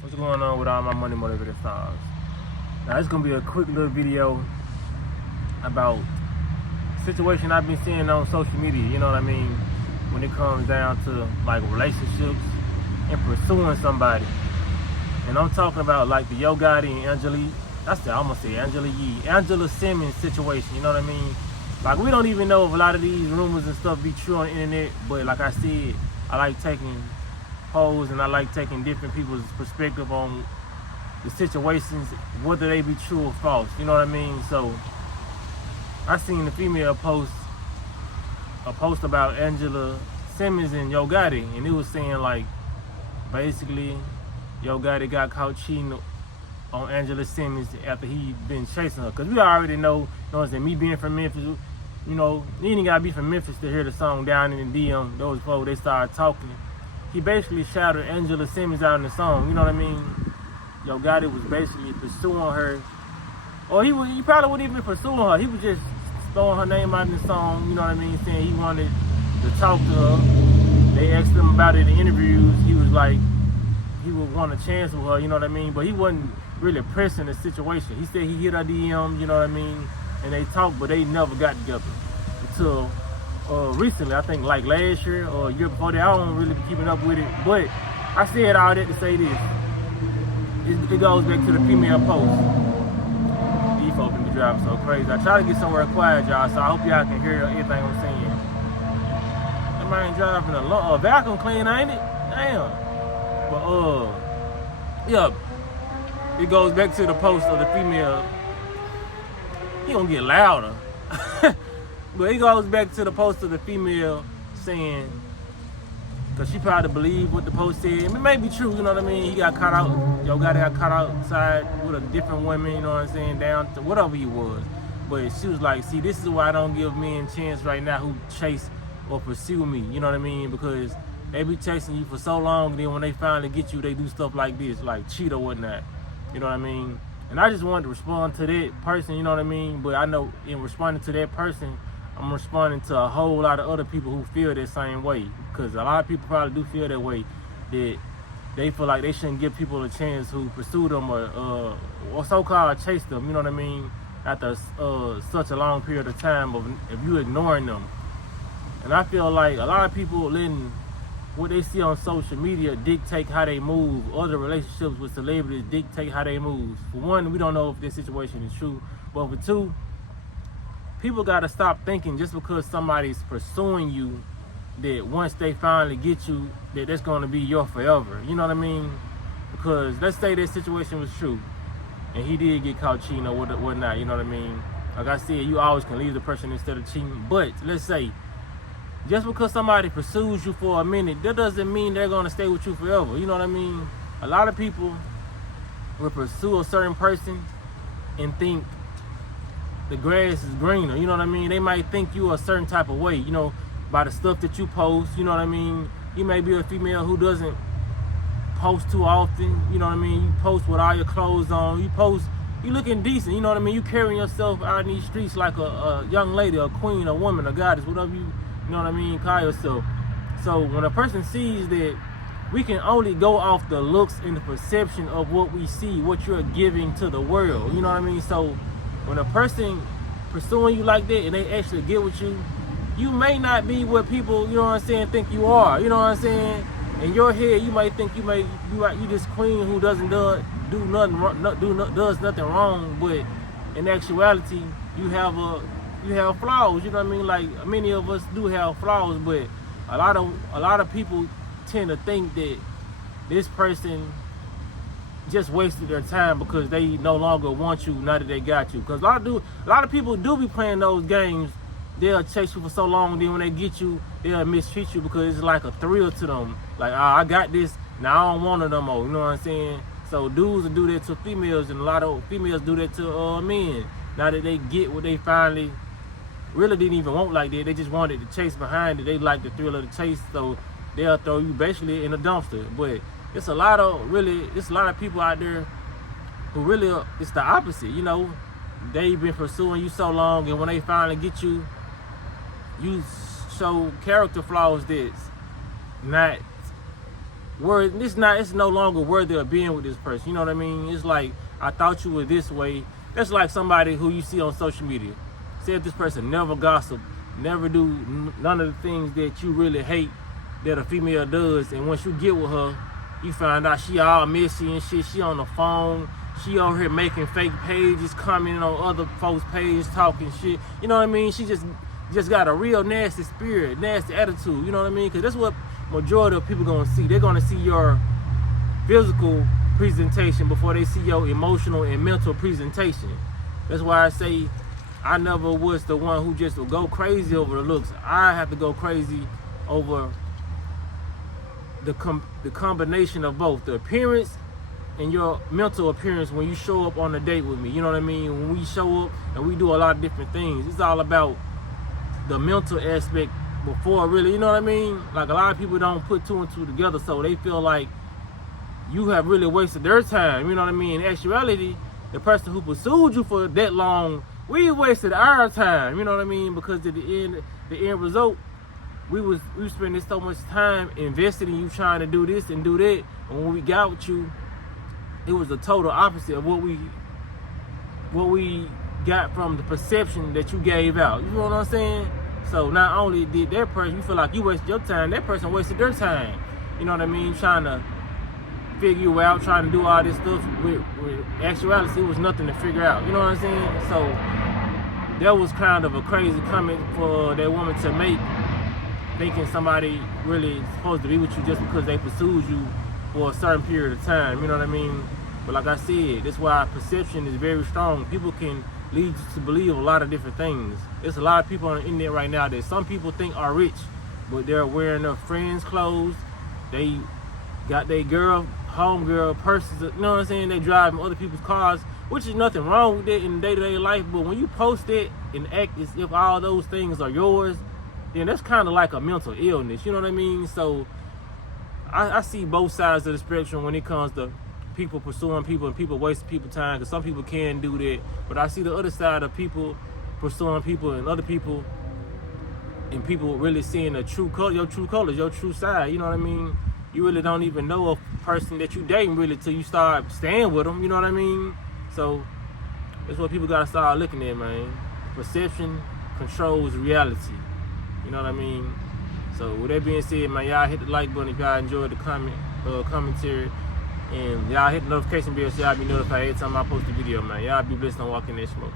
What's going on with all my money motivated songs? Now it's gonna be a quick little video about situation I've been seeing on social media, you know what I mean, when it comes down to like relationships and pursuing somebody. And I'm talking about like the Yo Gotti and Angela Simmons situation, you know what I mean? Like we don't even know if a lot of these rumors and stuff be true on the internet, but like I said, I like taking polls and I like taking different people's perspective on the situations, whether they be true or false, you know what I mean? So I seen the female post a post about Angela Simmons and Yo Gotti, and it was saying like basically Yo Gotti got caught cheating on Angela Simmons after he been chasing her. Cause we already know, you know what I'm saying, me being from Memphis, you know, you ain't gotta be from Memphis to hear the song Down in the DM. Those folks, they started talking. He basically shouted Angela Simmons out in the song, you know what I mean? Yo Gotti was basically pursuing her, or he probably wasn't even pursuing her. He was just throwing her name out in the song, you know what I mean? Saying he wanted to talk to her. They asked him about it in interviews. He was like, he would want a chance with her, you know what I mean? But he wasn't really pressing the situation. He said he hit her DM, you know what I mean? And they talked, but they never got together until recently. I think like last year or a year before that. I don't really be keeping up with it. But I said all that to say this. It goes back to the female post. These folks been driving so crazy. I try to get somewhere quiet, y'all, so I hope y'all can hear everything I'm saying. That man driving a vacuum cleaner, ain't it? Damn. But yeah, it goes back to the post of the female. He gonna get louder. But it goes back to the post of the female saying, because she probably believed what the post said. It may be true, you know what I mean? He got caught out, Yo Gotti got caught outside with a different woman, you know what I'm saying, down to whatever he was. But she was like, see, this is why I don't give men a chance right now who chase or pursue me, you know what I mean? Because they be chasing you for so long, then when they finally get you, they do stuff like this, like cheat or whatnot, you know what I mean? And I just wanted to respond to that person, you know what I mean? But I know in responding to that person, I'm responding to a whole lot of other people who feel that same way. Because a lot of people probably do feel that way, that they feel like they shouldn't give people a chance who pursue them or so-called chase them, you know what I mean? After such a long period of time of if you ignoring them. And I feel like a lot of people letting what they see on social media dictate how they move. Other relationships with celebrities dictate how they move. For one, we don't know if this situation is true. But for two, people gotta stop thinking just because somebody's pursuing you that once they finally get you, that that's gonna be your forever. You know what I mean? Because let's say that situation was true and he did get caught cheating or whatnot, you know what I mean? Like I said, you always can leave the person instead of cheating. But let's say, just because somebody pursues you for a minute, that doesn't mean they're gonna stay with you forever. You know what I mean? A lot of people will pursue a certain person and think the grass is greener. You know what I mean? They might think you a certain type of way, you know, by the stuff that you post. You know what I mean? You may be a female who doesn't post too often. You know what I mean? You post with all your clothes on. You looking decent. You know what I mean? You carrying yourself out in these streets like a young lady, a queen, a woman, a goddess, whatever you know what I mean, call yourself. So when a person sees that, we can only go off the looks and the perception of what we see, what you're giving to the world. You know what I mean? So when a person pursuing you like that and they actually get with you, you may not be what people, you know what I'm saying, think you are. You know what I'm saying? In your head, you might think you this queen who doesn't does nothing wrong, but in actuality, you have flaws. You know what I mean? Like many of us do have flaws, but a lot of people tend to think that this person just wasted their time because they no longer want you now that they got you. Because a lot of people do be playing those games. They'll chase you for so long, then when they get you, they'll mistreat you because it's like a thrill to them. Like, I got this, now I don't want it no more. You know what I'm saying? So dudes will do that to females, and a lot of females do that to men. Now that they get what they finally really didn't even want like that, they just wanted to chase behind it. They like the thrill of the chase, so they'll throw you basically in a dumpster. But it's a lot of people out there who really, it's the opposite, you know. They've been pursuing you so long, and when they finally get you, you show character flaws that's not it's no longer worthy of being with this person. You know what I mean? It's like, I thought you were this way. That's like somebody who you see on social media. Say if this person never gossip, never do none of the things that you really hate that a female does, and once you get with her, you find out she all messy and shit. She on the phone. She over here making fake pages, commenting on other folks' pages, talking shit. You know what I mean? She just got a real nasty spirit, nasty attitude. You know what I mean? Because that's what majority of people gonna see. They're gonna see your physical presentation before they see your emotional and mental presentation. That's why I say I never was the one who just would go crazy over the looks. I have to go crazy over the combination of both the appearance and your mental appearance when you show up on a date with me. You know what I mean? When we show up and we do a lot of different things, it's all about the mental aspect before really, you know what I mean? Like a lot of people don't put two and two together, so they feel like you have really wasted their time. You know what I mean? In actuality, the person who pursued you for that long, we wasted our time. You know what I mean? Because at the end result, we spending so much time invested in you trying to do this and do that, and when we got with you, it was the total opposite of what we got from the perception that you gave out. You know what I'm saying? So not only did that person, you feel like you wasted your time, that person wasted their time. You know what I mean? Trying to figure you out, trying to do all this stuff. With actuality, it was nothing to figure out. You know what I'm saying? So that was kind of a crazy comment for that woman to make, thinking somebody really supposed to be with you just because they pursued you for a certain period of time. You know what I mean? But like I said, that's why perception is very strong. People can lead you to believe a lot of different things. There's a lot of people on the internet right now that some people think are rich, but they're wearing their friends' clothes. They got their homegirl purses. You know what I'm saying? They driving other people's cars, which is nothing wrong with it in day-to-day life. But when you post it and act as if all those things are yours, then that's kind of like a mental illness. You know what I mean? So I see both sides of the spectrum when it comes to people pursuing people and people wasting people's time, because some people can do that. But I see the other side of people pursuing people and other people, and people really seeing the true color, your true colors, your true side. You know what I mean? You really don't even know a person that you dating really till you start staying with them. You know what I mean? So that's what people gotta start looking at, man. Perception controls reality. You know what I mean? So with that being said, man, y'all hit the like button if y'all enjoyed the commentary. And y'all hit the notification bell so y'all be notified every time I post a video, man. Y'all be blessed on walking that smoke.